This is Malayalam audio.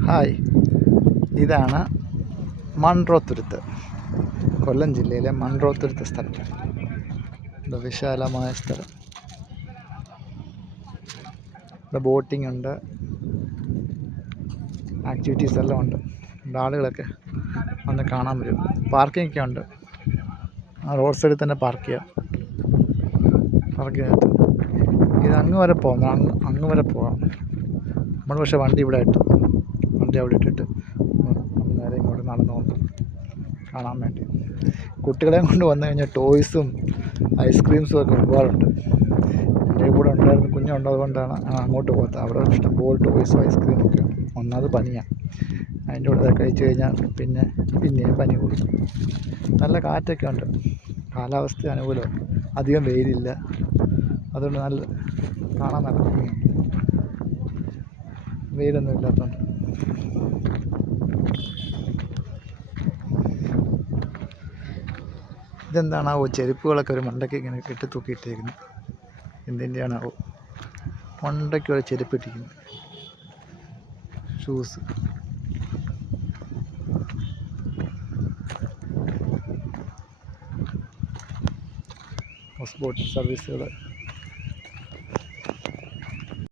ഹായ്, ഇതാണ് മൺട്രോത്തുരുത്ത്. കൊല്ലം ജില്ലയിലെ മൺട്രോത്തുരുത്ത് സ്ഥലം. ഇത് വിശാലമായ സ്ഥലം. ഇവിടെ ബോട്ടിംഗ് ഉണ്ട്, ആക്ടിവിറ്റീസ് എല്ലാം ഉണ്ട്. ആളുകളൊക്കെ വന്ന് കാണാൻ വരും. പാർക്കിംഗ് ഒക്കെ ഉണ്ട്. റോഡ് സൈഡിൽ തന്നെ പാർക്ക് ചെയ്യാം. ഇത് അങ്ങ് വരെ പോകാം, അങ്ങ് വരെ പോകാം. നമ്മൾ പക്ഷേ വണ്ടി ഇവിടെ അവിടെ ഇട്ടിട്ട് നേരെ ഇങ്ങോട്ട് നടന്നു പോകും കാണാൻ വേണ്ടി. കുട്ടികളെയും കൊണ്ട് വന്നു കഴിഞ്ഞാൽ ടോയ്സും ഐസ്ക്രീംസും ഒക്കെ ഒരുപാടുണ്ട്. എൻ്റെ കൂടെ ഉണ്ടായിരുന്ന കുഞ്ഞുണ്ടതുകൊണ്ടാണ് അങ്ങോട്ട് പോകാത്തത്. അവിടെ ഇഷ്ടംപോലെ ടോയ്സും ഐസ്ക്രീമും ഒക്കെ ഉണ്ട്. ഒന്നാമത് പനിയാണ്, അതിൻ്റെ കൂടെ കഴിച്ചു കഴിഞ്ഞാൽ പിന്നെയും പനി കൂടും. നല്ല കാറ്റൊക്കെ ഉണ്ട്, കാലാവസ്ഥ അനുകൂലമാണ്, അധികം വെയിലില്ല, അതുകൊണ്ട് കാണാൻ നല്ല ഭംഗിയാണ്. വെയിലൊന്നും ഇല്ലാത്തതുകൊണ്ട്. ഇതെന്താണാവോ ചെരുപ്പുകളൊക്കെ ഒരു മണ്ടയ്ക്ക് ഇങ്ങനെ കെട്ടി തൂക്കിയിട്ടേക്കുന്നു. എന്തിൻ്റെയാണാവോ മണ്ടയ്ക്ക് ഒരു ചെരുപ്പ് ഇട്ടിരിക്കുന്നു. ഷൂസ്. ഹൗസ് ബോട്ട് സർവീസുകൾ